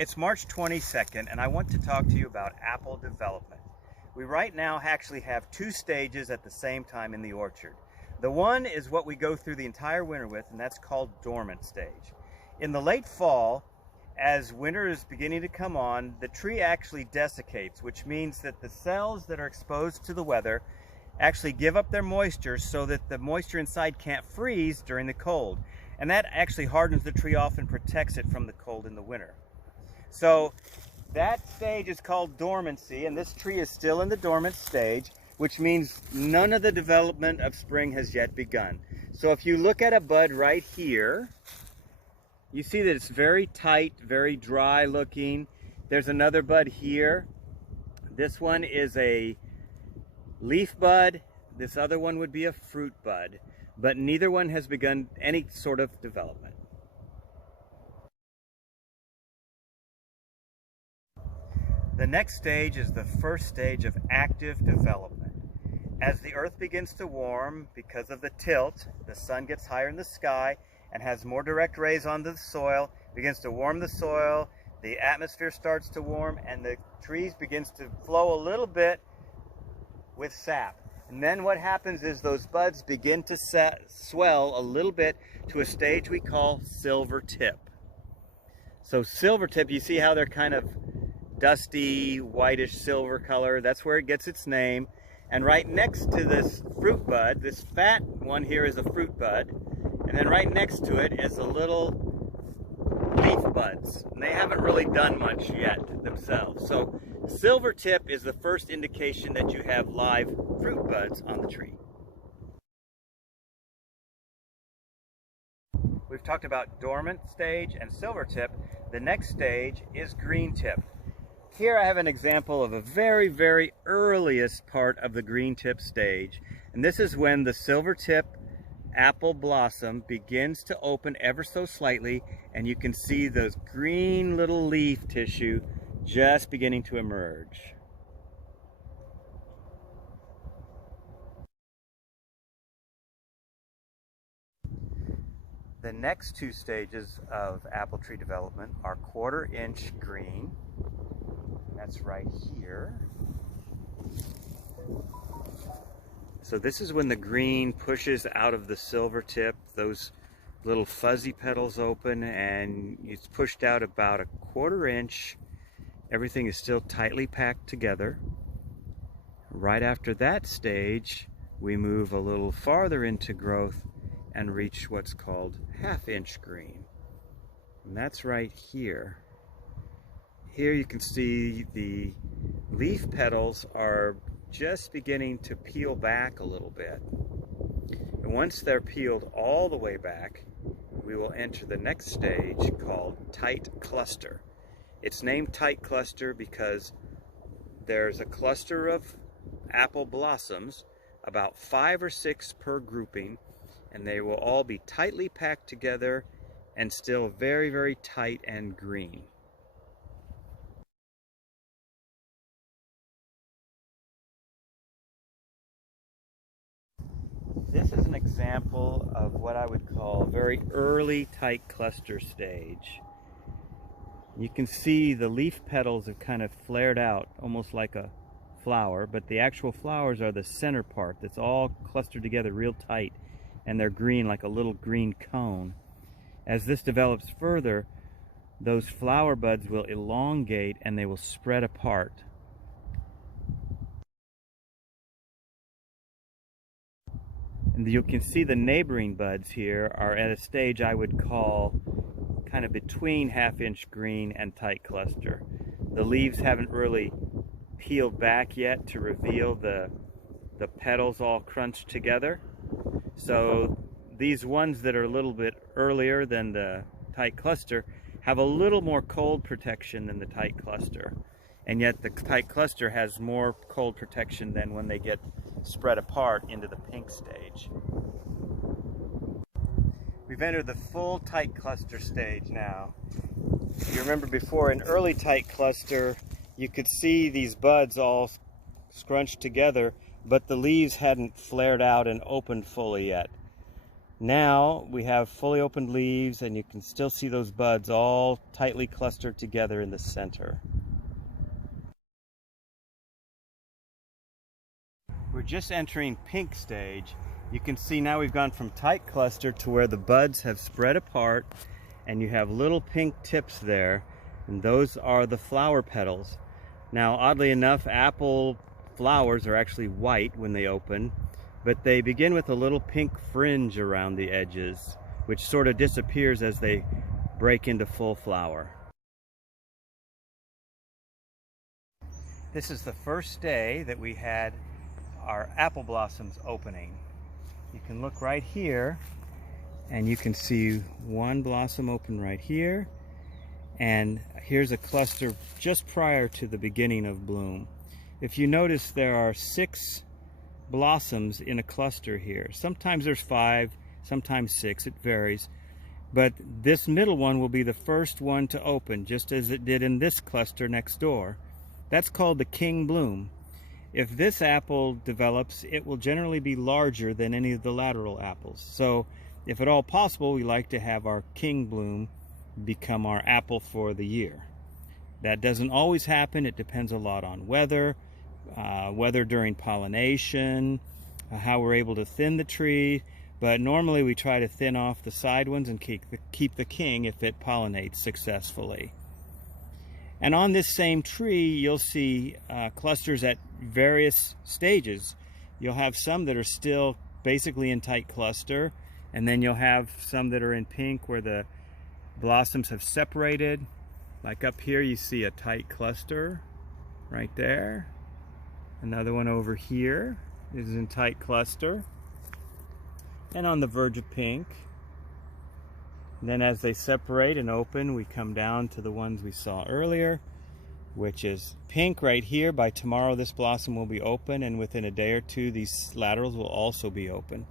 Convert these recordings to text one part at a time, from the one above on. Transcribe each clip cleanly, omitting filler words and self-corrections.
It's March 22nd, and I want to talk to you about apple development. We right now actually have two stages at the same time in the orchard. The one is what we go through the entire winter with, and that's called dormant stage. In the late fall, as winter is beginning to come on, the tree actually desiccates, which means that the cells that are exposed to the weather actually give up their moisture so that the moisture inside can't freeze during the cold. And that actually hardens the tree off and protects it from the cold in the winter. So that stage is called dormancy, and this tree is still in the dormant stage, which means none of the development of spring has yet begun. So if you look at a bud right here, you see that it's very tight, very dry looking. There's another bud here. This one is a leaf bud. This other one would be a fruit bud, but neither one has begun any sort of development. The next stage is the first stage of active development. As the earth begins to warm because of the tilt, the sun gets higher in the sky and has more direct rays on the soil, begins to warm the soil, the atmosphere starts to warm, and the trees begins to flow a little bit with sap. And then what happens is those buds begin to swell a little bit to a stage we call silver tip. So silver tip, you see how they're kind of dusty, whitish silver color. That's where it gets its name. And right next to this fruit bud, this fat one here is a fruit bud. And then right next to it is a little leaf buds. And they haven't really done much yet themselves. So silver tip is the first indication that you have live fruit buds on the tree. We've talked about dormant stage and silver tip. The next stage is green tip. Here I have an example of a very, very earliest part of the green tip stage. And this is when the silver tip apple blossom begins to open ever so slightly, and you can see those green little leaf tissue just beginning to emerge. The next two stages of apple tree development are 1/4 inch green. That's right here. So this is when the green pushes out of the silver tip. Those little fuzzy petals open and it's pushed out about 1/4 inch. Everything is still tightly packed together. Right after that stage, we move a little farther into growth and reach what's called 1/2 inch green. And that's right here. Here you can see the leaf petals are just beginning to peel back a little bit. And once they're peeled all the way back, we will enter the next stage called tight cluster. It's named tight cluster because there's a cluster of apple blossoms, about 5 or 6 per grouping, and they will all be tightly packed together and still very, very tight and green. This is an example of what I would call a very early tight cluster stage. You can see the leaf petals have kind of flared out almost like a flower, but the actual flowers are the center part that's all clustered together real tight, and they're green like a little green cone. As this develops further, those flower buds will elongate and they will spread apart. And you can see the neighboring buds here are at a stage I would call kind of between 1/2 inch green and tight cluster. The leaves haven't really peeled back yet to reveal the petals all crunched together. So these ones that are a little bit earlier than the tight cluster have a little more cold protection than the tight cluster. And yet the tight cluster has more cold protection than when they get spread apart into the pink stage. We've entered the full tight cluster stage now. You remember before, in early tight cluster, you could see these buds all scrunched together, but the leaves hadn't flared out and opened fully yet. Now we have fully opened leaves, and you can still see those buds all tightly clustered together in the center. We're just entering pink stage. You can see now we've gone from tight cluster to where the buds have spread apart, and you have little pink tips there, and those are the flower petals. Now, oddly enough, apple flowers are actually white when they open, but they begin with a little pink fringe around the edges, which sort of disappears as they break into full flower. This is the first day that we had our apple blossoms opening. You can look right here, and you can see one blossom open right here, and here's a cluster just prior to the beginning of bloom. If you notice, there are 6 blossoms in a cluster here. Sometimes there's 5, sometimes 6, it varies. But this middle one will be the first one to open, just as it did in this cluster next door. That's called the king bloom. If this apple develops, it will generally be larger than any of the lateral apples. So if at all possible, we like to have our king bloom become our apple for the year. That doesn't always happen. It depends a lot on weather, weather during pollination, how we're able to thin the tree. But normally we try to thin off the side ones and keep the king if it pollinates successfully. And on this same tree, you'll see clusters at various stages. You'll have some that are still basically in tight cluster, and then you'll have some that are in pink where the blossoms have separated. Like up here, you see a tight cluster right there. Another one over here is in tight cluster and on the verge of pink. And then as they separate and open, we come down to the ones we saw earlier, which is pink right here. By tomorrow, this blossom will be open, and within a day or two, these laterals will also be open.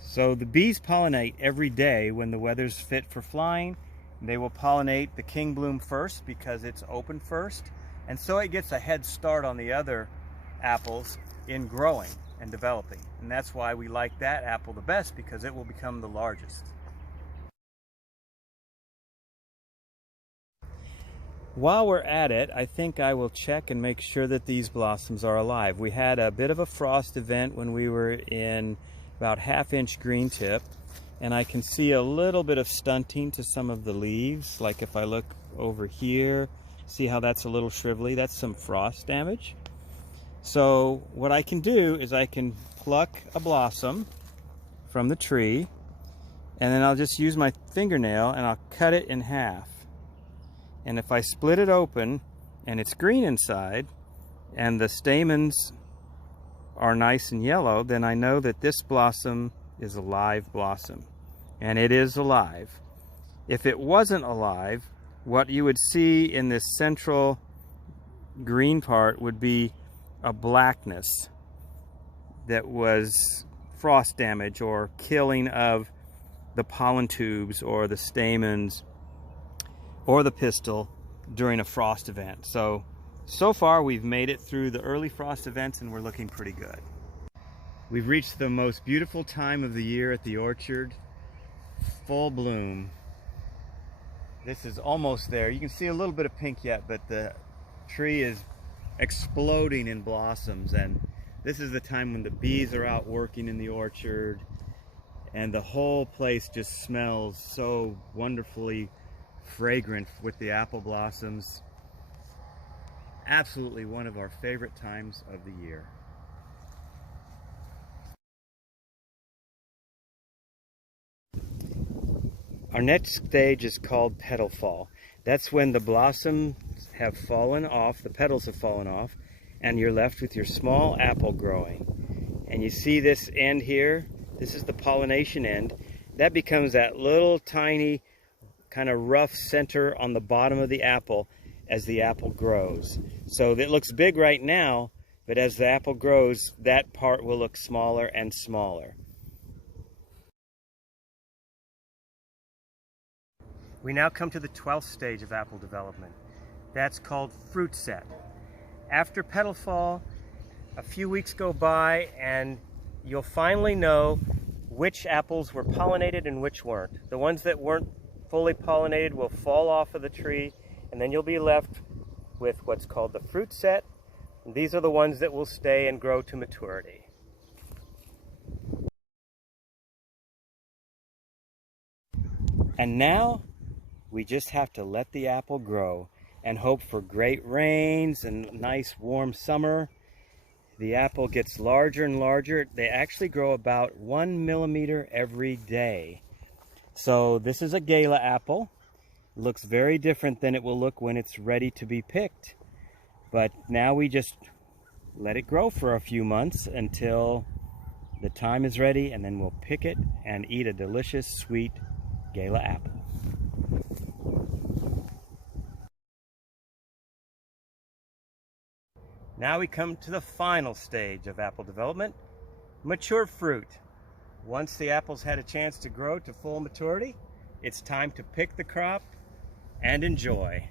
So the bees pollinate every day when the weather's fit for flying. They will pollinate the king bloom first because it's open first, and so it gets a head start on the other apples in growing and developing. And that's why we like that apple the best, because it will become the largest. While we're at it, I think I will check and make sure that these blossoms are alive. We had a bit of a frost event when we were in about 1/2 inch green tip, and I can see a little bit of stunting to some of the leaves. Like if I look over here, see how that's a little shrivelly? That's some frost damage. So what I can do is I can pluck a blossom from the tree, and then I'll just use my fingernail and I'll cut it in half. And if I split it open and it's green inside and the stamens are nice and yellow, then I know that this blossom is a live blossom. And it is alive. If it wasn't alive, what you would see in this central green part would be a blackness that was frost damage or killing of the pollen tubes or the stamens or the pistil during a frost event. So far we've made it through the early frost events and we're looking pretty good. We've reached the most beautiful time of the year at the orchard, full bloom. This is almost there. You can see a little bit of pink yet, but the tree is exploding in blossoms, and this is the time when the bees are out working in the orchard and the whole place just smells so wonderfully fragrant with the apple blossoms. Absolutely one of our favorite times of the year. Our next stage is called Petal Fall. That's when the blossoms have fallen off, the petals have fallen off, and you're left with your small apple growing. And you see this end here, this is the pollination end. That becomes that little tiny kind of rough center on the bottom of the apple as the apple grows. So it looks big right now, but as the apple grows, that part will look smaller and smaller. We now come to the 12th stage of apple development. That's called fruit set. After petal fall, a few weeks go by and you'll finally know which apples were pollinated and which weren't. The ones that weren't fully pollinated will fall off of the tree, and then you'll be left with what's called the fruit set. And these are the ones that will stay and grow to maturity. And now we just have to let the apple grow and hope for great rains and nice warm summer. The apple gets larger and larger. They actually grow about 1 millimeter every day. So this is a gala apple. It looks very different than it will look when it's ready to be picked. But now we just let it grow for a few months until the time is ready, and then we'll pick it and eat a delicious sweet gala apple. Now we come to the final stage of apple development, mature fruit. Once the apples had a chance to grow to full maturity, it's time to pick the crop and enjoy.